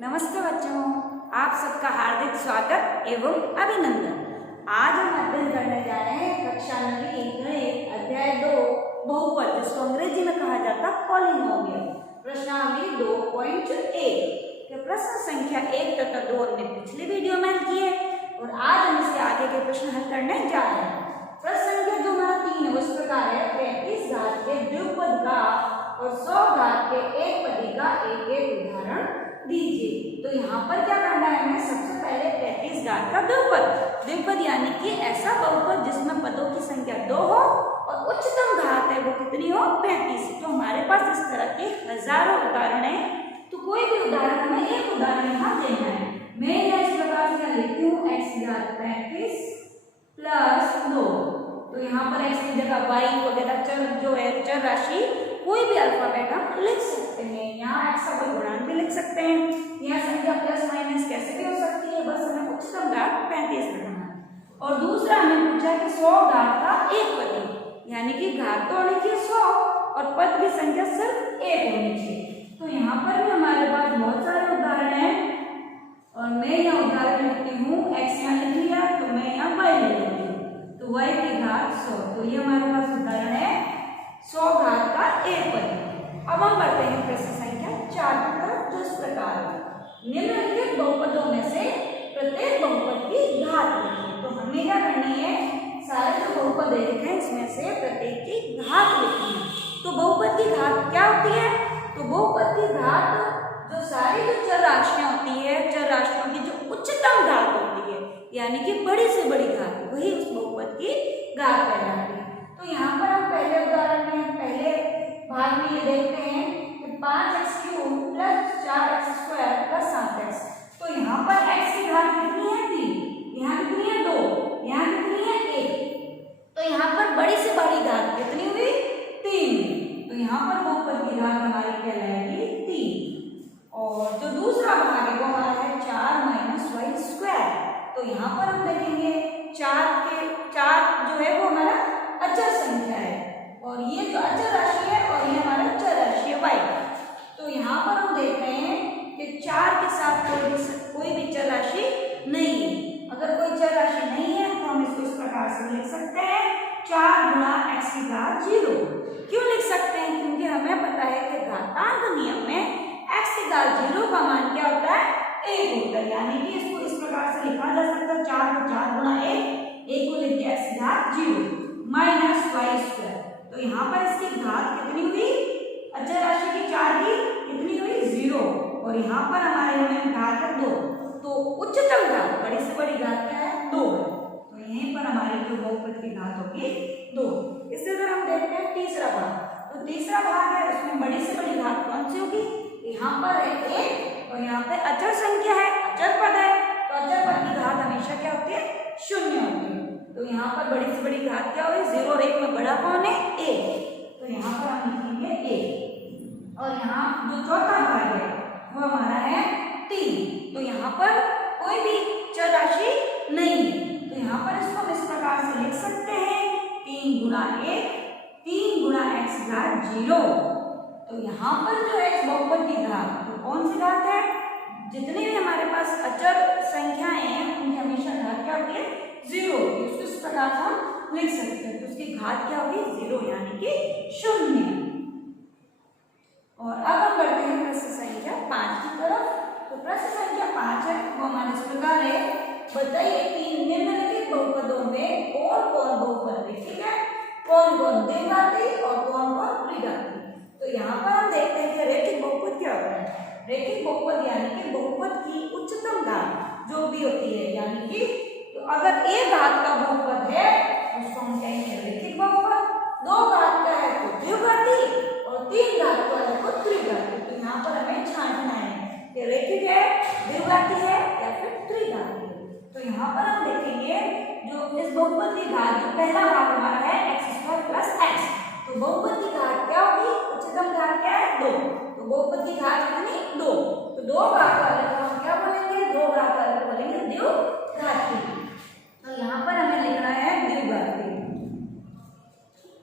नमस्ते बच्चों, आप सबका हार्दिक स्वागत एवं अभिनंदन। आज हम अध्ययन करने जा रहे हैं कक्षा 9 अध्याय 2 बहुपद, जिसको अंग्रेजी में कहा जाता है पॉलिनोमियल। प्रश्नावली 2.1 के प्रश्न संख्या 1 तथा 2 हमने पिछली वीडियो में हल किए और आज हम इसके आगे के प्रश्न हल करने जा रहे हैं। प्रश्न संख्या जो हमारा 3 उस प्रकार है 35 घात के द्विपद का और 100 घात के एक पदी का एक एक उदाहरण दीजिए। तो यहाँ पर क्या करना है हमें, सबसे पहले 35 घात का द्विपद यानी कि ऐसा बहुपद जिसमें पदों की संख्या 2 हो और उच्चतम घात है वो कितनी हो, 35। तो हमारे पास इस तरह के हजारों उदाहरण है, तो कोई भी उदाहरण हमें एक उदाहरण यहाँ देना है। मैं यहाँ इस प्रकार से लिखती हूँ x घात 35 प्लस 2। तो यहाँ पर x की जगह y वगैरह चर जो है चर राशि कोई भी अल्फाबेट हम लिख सकते हैं। यहाँ x का कोई गुणांक भी लिख सकते हैं। यहाँ संख्या प्लस माइनस कैसे भी हो सकती है, बस हमें उच्चतम घात 35 रखना है। और दूसरा हमें पूछा कि 100 घात का एक पद, यानी कि घात तो होनी चाहिए 100 और पद की संख्या सिर्फ एक होनी चाहिए। तो यहाँ पर भी हमारे पास बहुत सारे उदाहरण हैं और मैं यहाँ उदाहरण लिखती हूँ, x यहाँ लिख लिया तो मैं यहाँ y ले लेती हूँ, तो y की घात 100। तो ये हमारे पास उदाहरण है 100 घात का एक पद। अब हम बढ़ते हैं प्रश्न संख्या 4 की तरफ, जो इस प्रकार है, निम्नलिखित बहुपदों में से प्रत्येक बहुपद की घात लिखिए। तो हमें क्या करनी है, सारे जो बहुपद लिखे हैं इसमें से प्रत्येक की घात लिखनी है। तो बहुपद की घात क्या होती है, तो बहुपद की घात जो सारी जो चर राशियां होती है, चर राशियों की जो उच्चतम घात होती है, यानी कि बड़ी से बड़ी घात, वही उस बहुपद की घात कहलाती है। तो यहाँ पर हम पहले उदाहरण में पहले भाग में ये देखते हैं कि 5x³ plus 4x² plus 7x। तो यहाँ पर x की घात कितनी है 3, यहाँ कितनी है 2, यहाँ कितनी है 1। तो यहाँ पर बड़ी से बड़ी घात कितनी हुई 3। तो यहाँ पर बहुपद की घात हमारी कहलाएगी 3। और जो दूसरा भाग है वो हमारा है 4 - y²। तो यहाँ पर हम देखेंगे 4 जो है वो हमारा अचर संख्या है और ये जो अचर राशि है और ये हमारा चर राशि है y। तो यहाँ पर हम देख रहे हैं कि 4 के साथ कोई भी चर राशि नहीं है। अगर कोई चर राशि नहीं है तो हम इसको इस प्रकार से लिख सकते हैं 4 गुणा x की घात 0। क्यों लिख सकते हैं, क्योंकि हमें पता है कि घातांक नियम में x की घात 0 का मान क्या होता है 1 होता है, यानी कि इसको इस प्रकार से लिखा जा सकता है 4 को 4 गुणा 1 को लिखिए x की घात 0 माइनस y²। तो यहाँ पर इसकी घात कितनी हुई, अचर राशि की 4 की कितनी हुई 0 और यहाँ पर हमारे घात है 2। तो उच्चतम घात बड़ी से बड़ी घात क्या है 2 है। तो यहीं पर हमारी जो बहुपद की घात होगी 2। इससे अगर हम देखते हैं तीसरा भाग, तो तीसरा भाग है उसमें बड़ी से बड़ी घात कौन सी होगी, यहाँ पर है 1 और यहाँ पे अचर संख्या है, अचर पद है। तो अचर पद की घात हमेशा क्या होती है 0 होती है। तो यहाँ पर बड़ी से बड़ी घात क्या हुई, 0 और 1 में बड़ा कौन है 1। तो यहाँ पर हम लिखेंगे 1 और यहाँ जो चौथा भाग है वो हमारा है 3। तो यहाँ पर कोई भी चर राशि नहीं है। तो यहाँ पर इसको हम इस प्रकार से लिख सकते हैं 3 गुणा 1 3 गुणा x घात 0। तो यहाँ पर जो है बहुपद की घात तो कौन सी घात है, जितने भी हमारे पास अचर संख्याएं हैं उनकी हमेशा घात क्या होती है 0। उसको इस प्रकार से हम लिख सकते हैं। तो उसकी घात क्या होगी 0 यानी कि 0। और अब हम बढ़ते हैं प्रश्न संख्या 5 की तरफ। तो प्रश्न संख्या 5 है वो हमारे इस प्रकार है, बताइए कि निम्नलिखित बहुपदों में कौन कौन बहुपद है, ठीक है, कौन कौन द्विघाती और कौन कौन त्रिघाती। तो यहाँ पर हम देखते हैं कि रैखिक बहुपद क्या होता है। रैखिक बहुपद यानी कि बहुपद की उच्चतम घात जो भी होती है, यानी कि तो अगर एक घात का बहुपद है उसको हम कहेंगे रैखिक बहुपद, 2 घात का है तो द्विघाती और 3 घात का है तो त्रिघाती। तो यहाँ पर हमें छांटना है कि रैखिक है, द्विघाती है या फिर त्रिघाती है। तो यहाँ पर हम देखेंगे जो इस बहुपद की घात जो पहला भाग हमारा है x² प्लस x। तो बहुपद की घात क्या होगी, उच्चतम घात क्या है 2। तो बहुपद की घात कितनी 2। तो 2 घात वाले को हम क्या बोलेंगे, 2 घात वाले को बोलेंगे द्विघाती। तो यहाँ पर हमें लिखना है द्विघाती।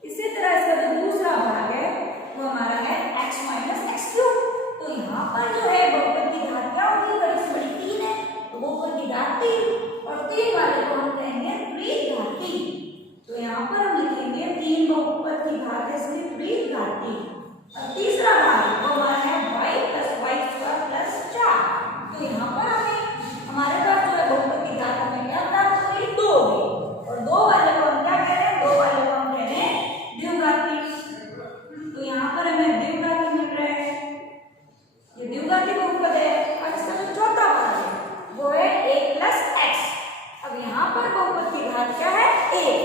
इसी तरह इसका जो दूसरा भाग है वो हमारा है x - x³। तो यहाँ पर जो है बहुपद की घात क्या होगी बहुपद है। और इसका जो चौथा भाग है वो है a प्लस एक्स। अब यहाँ पर बहुपद की घात क्या है? एक।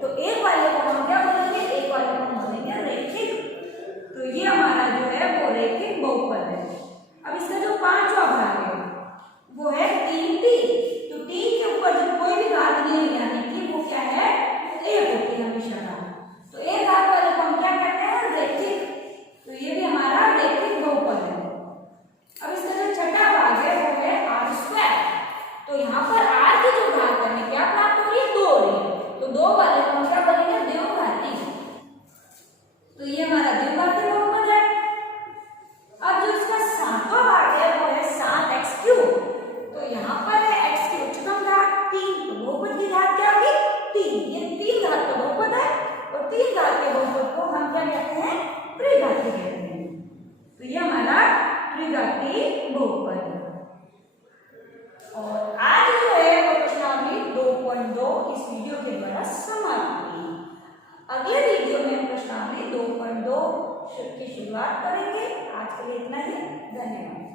तो एक वाले को हम क्या बोलेंगे? एक वाले को हम बोलेंगे रैखिक। तो ये हमारा जो है वो रैखिक बहुपद है। अब इसका जो पांचवा भाग है वो है 3t। तो t के ऊपर जब कोई भी घात नहीं है यानी कि वो क्या है? एक होती है हमेशा का। तो एक घात वाले को हम क्या कहते हैं? रैखिक। तो ये भी हमारा रैखिक बहुपद है। अब इसका जो छठा भाग है वो है आर स्क्वायर। तो यहाँ पर आर की जो घात हमें क्या प्राप्त हो रही है? 2 हो रही है। तो 2 वाले को हम क्या बोलेंगे? द्विघाती। तो ये हमारा द्विघाती बहुपद है। अब जो इसका सातवां भाग है वो है 7x³। तो यहाँ पर है x की उच्चतम घात 3। तो बहुपद की घात क्या होगी? 3। ये 3 घात का बहुपद है और 3 घात के बहुपद को हम क्या कहते हैं? त्रिघाती कहते हैं। तो ये हमारा त्रिघाती बहुपद है। और आज जो है वो प्रश्नावली 2.2 इस वीडियो के द्वारा समाप्त हुई। अगले वीडियो में प्रश्नावली 2.2 की शुरुआत करेंगे। आज के लिए इतना ही। धन्यवाद।